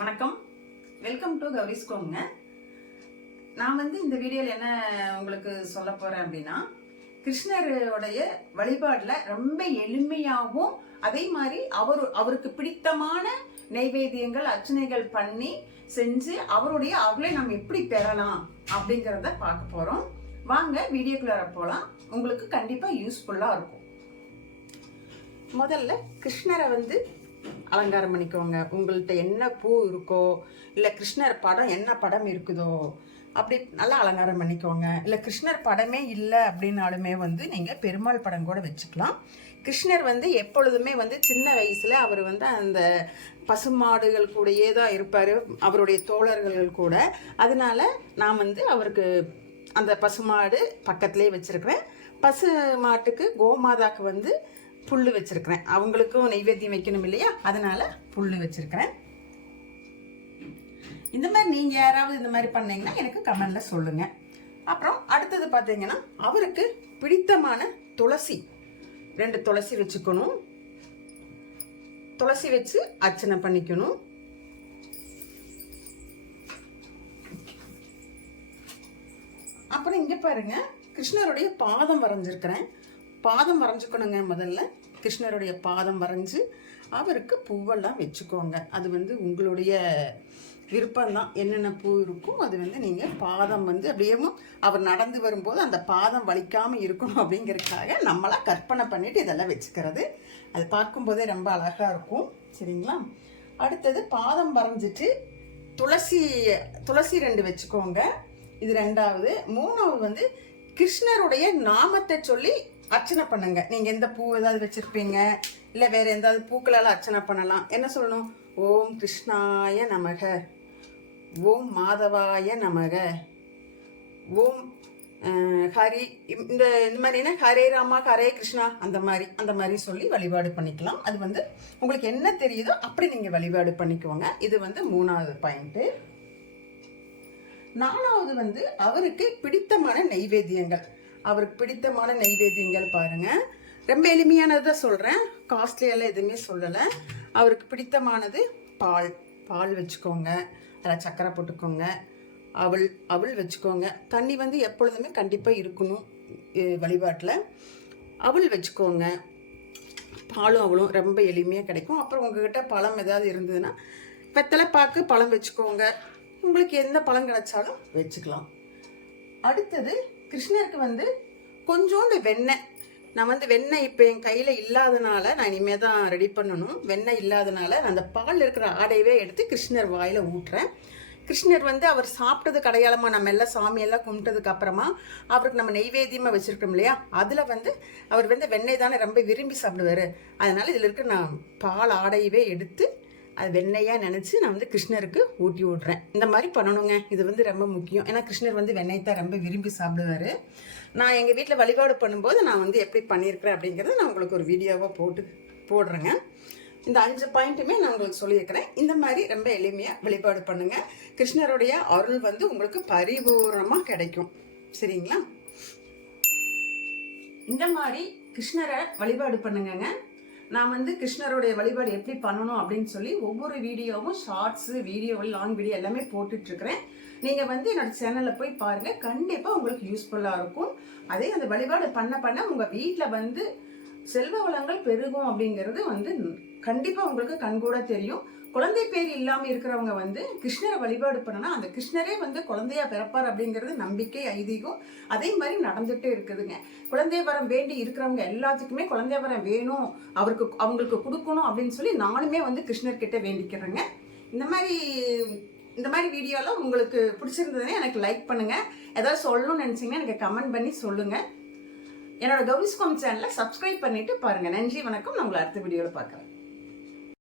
வணக்கம், welcome to கௌரிஸ்கோங்க. நான் இந்த வீடியோவில் என்ன உங்களுக்கு சொல்ல போறேன் அப்படின்னா, கிருஷ்ணருடைய வழிபாடுல ரொம்ப எளிமையாகவும் அதே மாதிரி அவருக்கு பிடித்தமான நைவேத்தியங்கள் அர்ச்சனைகள் பண்ணி செஞ்சு அவருடைய அருளை நம்ம எப்படி பெறலாம் அப்படிங்கிறத பார்க்க போறோம். வாங்க வீடியோக்குள்ள போலாம். உங்களுக்கு கண்டிப்பா யூஸ்ஃபுல்லா இருக்கும். முதல்ல கிருஷ்ணரை அலங்காரம் பண்ணிக்கோங்க. உங்கள்கிட்ட என்ன பூ இருக்கோ, இல்லை கிருஷ்ணர் படம் என்ன படம் இருக்குதோ அப்படி நல்லா அலங்காரம் பண்ணிக்கோங்க. இல்லை கிருஷ்ணர் படமே இல்லை அப்படின்னாலுமே நீங்கள் பெருமாள் படம் கூட வச்சுக்கலாம். கிருஷ்ணர் எப்பொழுதுமே சின்ன வயசில் அவர் அந்த பசுமாடுகள் கூடயே தான் இருப்பார், அவருடைய தோழர்கள் கூட. அதனால நான் அவருக்கு அந்த பசுமாடு பக்கத்துலேயே வச்சுருக்கிறேன். பசு மாட்டுக்கு கோமாதாக்கு புல் வச்சிருக்கிறேன். அவங்களுக்கும் நைவேத்தியம் வைக்கணும் இல்லையா, அதனால புல் வச்சிருக்கிறேன். இந்த மாதிரி நீங்க யாராவது இந்த மாதிரி பண்ணீங்கன்னா எனக்கு கமெண்ட்ல சொல்லுங்க. அப்புறம் அடுத்தது பார்த்தீங்கன்னா, அவருக்கு பிடித்தமான துளசி 2 துளசி வச்சுக்கணும். துளசி வச்சு அர்ச்சனை பண்ணிக்கணும். அப்புறம் இங்க பாருங்க, கிருஷ்ணருடைய பாதம் வரைஞ்சிருக்கிறேன். பாதம் வரைஞ்சுக்கணுங்க. முதல்ல கிருஷ்ணருடைய பாதம் வரைஞ்சு அவருக்கு பூவெல்லாம் வச்சுக்கோங்க. அது உங்களுடைய விருப்பம்தான். என்னென்ன பூ இருக்கும் அது நீங்கள் பாதம் அப்படியே அவர் நடந்து வரும்போது அந்த பாதம் வலிக்காமல் இருக்கணும் அப்படிங்கிறதுக்காக நம்மளா கற்பனை பண்ணிட்டு இதெல்லாம் வச்சுக்கிறது. அது பார்க்கும்போதே ரொம்ப அழகாக இருக்கும். சரிங்களா? அடுத்தது பாதம் வரைஞ்சிட்டு துளசி 2 வச்சுக்கோங்க. இது 2வது. 3வது கிருஷ்ணருடைய நாமத்தை சொல்லி அர்ச்சனை பண்ணுங்க. நீங்க எந்த பூ ஏதாவது வச்சிருப்பீங்க, இல்ல வேற எதாவது பூக்களால அர்ச்சனை பண்ணலாம். என்ன சொல்லணும்? ஓம் கிருஷ்ணாய நமக, ஓம் மாதவாய நமக, ஓம் ஹரி, இந்த மாதிரி ஹரே ராமா ஹரே கிருஷ்ணா, அந்த மாதிரி சொல்லி வழிபாடு பண்ணிக்கலாம். அது உங்களுக்கு என்ன தெரியுதோ அப்படி நீங்க வழிபாடு பண்ணிக்கோங்க. இது 3வது பாயிண்ட். 4வது அவருக்கு பிடித்தமான நைவேத்தியங்கள். அவருக்கு பிடித்தமான நைவேத்தியங்கள் பாருங்க, ரொம்ப எளிமையானதான் சொல்றேன், காஸ்ட்லியெல்லாம் எதுவுமே சொல்லலை. அவருக்கு பிடித்தமானது பால் வச்சுக்கோங்க, அதில் சக்கரை போட்டுக்கோங்க, அவள் வச்சுக்கோங்க. தண்ணி எப்பொழுதுமே கண்டிப்பாக இருக்கணும் வழிபாட்டில். அவள் வச்சுக்கோங்க. பாலும் அவளும் ரொம்ப எளிமையாக கிடைக்கும். அப்புறம் உங்ககிட்ட பழம் ஏதாவது இருந்ததுன்னா வெத்தலை பாக்கு பழம் வச்சுக்கோங்க. உங்களுக்கு எந்த பழம் கிடைச்சாலும் வச்சுக்கலாம். அடுத்தது கிருஷ்ணருக்கு கொஞ்சோண்டு வெண்ணெய். நான் வெண்ணெய் இப்போ என் கையில் இல்லாதனால நான் இனிமேல் தான் ரெடி பண்ணணும். வெண்ணெய் இல்லாதனால நான் அந்த பால் இருக்கிற ஆடையவே எடுத்து கிருஷ்ணர் வாயில் ஊட்டுறேன். கிருஷ்ணர் அவர் சாப்பிட்டது கடையாளமாக நம்ம எல்லாம் சாமியெல்லாம் கும்பிட்டதுக்கு அப்புறமா அவருக்கு நம்ம நெய்வேத்தியமாக வச்சுருக்கோம் இல்லையா, அதில் அவர் வெண்ணெய் தானே ரொம்ப விரும்பி சாப்பிடுவார். அதனால் இதில் இருக்க நான் பால் ஆடையவே எடுத்து அது வெண்ணெயாக நினச்சி நான் கிருஷ்ணருக்கு ஊட்டி விட்றேன். இந்த மாதிரி பண்ணணுங்க. இது ரொம்ப முக்கியம். ஏன்னா கிருஷ்ணர் வெண்ணெய் தான் ரொம்ப விரும்பி சாப்பிடுவார். நான் எங்கள் வீட்டில் வழிபாடு பண்ணும்போது நான் எப்படி பண்ணியிருக்கிறேன் அப்படிங்கிறத நான் உங்களுக்கு ஒரு வீடியோவாக போடுறேங்க. இந்த 5 பாயிண்ட்டுமே நான் உங்களுக்கு சொல்லியிருக்கிறேன். இந்த மாதிரி ரொம்ப எளிமையாக வழிபாடு பண்ணுங்கள். கிருஷ்ணருடைய அருள் உங்களுக்கு பரிபூர்ணமாக கிடைக்கும். சரிங்களா? இந்த மாதிரி கிருஷ்ணரை வழிபாடு பண்ணுங்க. நான் கிருஷ்ணருடைய வழிபாடு எப்படி பண்ணணும் அப்படின்னு சொல்லி ஒவ்வொரு வீடியோவும் ஷார்ட்ஸு, வீடியோ, லாங் வீடியோ எல்லாமே போட்டுட்ருக்கிறேன். நீங்கள் என்னோட சேனலில் போய் பாருங்கள். கண்டிப்பாக உங்களுக்கு யூஸ்ஃபுல்லாக இருக்கும். அதே அந்த வழிபாடு பண்ண உங்கள் வீட்டில் செல்வ வளங்கள் பெருகும் அப்படிங்கிறது கண்டிப்பாக உங்களுக்கு கண்கூட தெரியும். குழந்தை பேர் இல்லாமல் இருக்கிறவங்க கிருஷ்ணரை வழிபாடு பண்ணனா அந்த கிருஷ்ணரே குழந்தையா பிறப்பார் அப்படிங்கிறது நம்பிக்கை, ஐதீகம். அதே மாதிரி நடந்துகிட்டே இருக்குதுங்க. குழந்தை வரம் வேண்டி இருக்கிறவங்க எல்லாத்துக்குமே குழந்தை வரம் வேணும், அவங்களுக்கு கொடுக்கணும் அப்படின்னு சொல்லி நானுமே கிருஷ்ணர்கிட்ட வேண்டிக்கிறேங்க. இந்த மாதிரி வீடியோலாம் உங்களுக்கு பிடிச்சிருந்ததுன்னா எனக்கு லைக் பண்ணுங்க. ஏதாவது சொல்லணும்னு நினைச்சீங்கன்னா எனக்கு கமெண்ட் பண்ணி சொல்லுங்க. என்னோட கௌரிஸ்கோம் சேனலை சப்ஸ்கிரைப் பண்ணிட்டு பாருங்க. நன்றி, வணக்கம். நான் உங்களை அடுத்த வீடியோவில் பார்க்குறேன்.